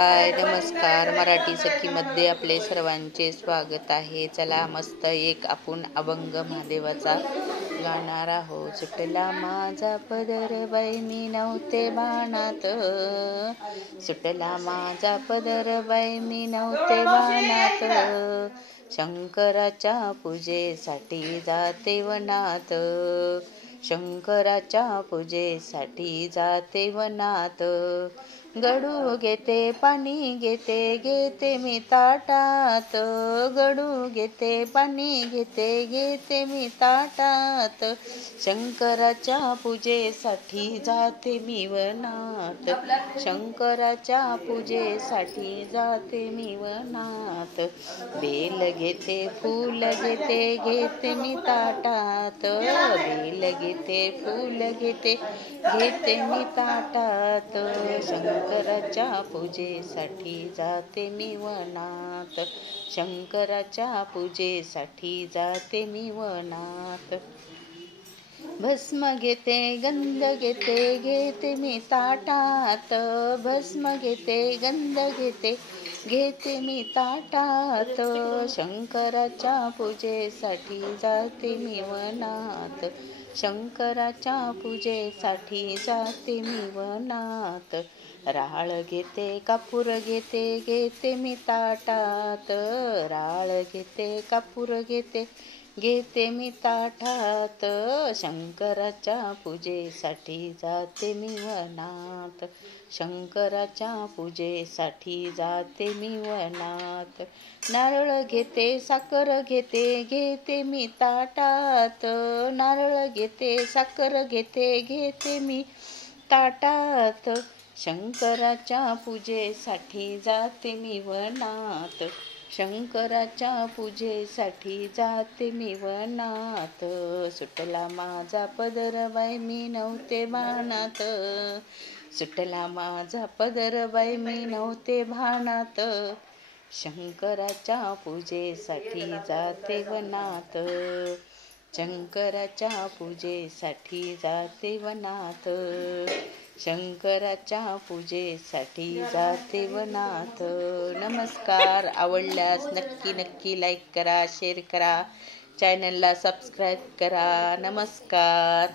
हाय नमस्कार. मराठी सखीमध्ये आपले सर्वांचे स्वागत आहे. चला मस्त एक आपण अभंग महादेवाचा गाणार आहोत. सुटला माझा पदर बाई मी नव्हते बाणात, सुटला माझा पदर बाई मी नव्हते बाणात, शंकराच्या पूजेसाठी जाते वनात, शंकराच्या पूजेसाठी जाते वनात, गडू घेते पाणी घेते घेते मी ताटात, गडू घेते पाणी घेते घेते मी ताटात, शंकराच्या पूजेसाठी जाते मी वनात, शंकराच्या पूजेसाठी जाते मी वनात, बेल घेते फूल घेते घेते मी ताटात, बेल घेते फूल घेते घेते मी ताटात, शंकराच्या पूजेसाठी जाते मी वनात, शंकराच्या पूजेसाठी जाते मी वनात, भस्म घेते गंध घेते घेते मी ताटात, भस्म घेते गंध घेते घेते मी ताटात, शंकराच्या पूजेसाठी जाते मी वनात, शंकराच्या पूजेसाठी जाते मी वनात, राळ घेते कापूर घेते घेते मी ताटात, राळ घेते कापूर घेते घेते मी ताटात, शंकराच्या पूजेसाठी जाते मी वनात, शंकराच्या पूजेसाठी जाते मी वनात, नारळ घेते साखर घेते घेते मी ताटात, नारळ घेते साखर घेते घेते मी ताटात, शंकराच्या पूजेसाठी जाते मी वनात, शंकराच्या पूजेसाठी जाते मी वनात, सुटला माझा पदर बाई मी नव्हते बाणात, सुटला माझा पदर बाई मी नव्हते भानात, शंकराच्या पूजेसाठी जाते वनात, शंकराच्या पूजेसाठी जाते वनात, शंकराच्या पूजेसाठी जाते वनात. नमस्कार. आवडल्यास नक्की लाईक करा, शेअर करा, चॅनलला सबस्क्राईब करा. नमस्कार.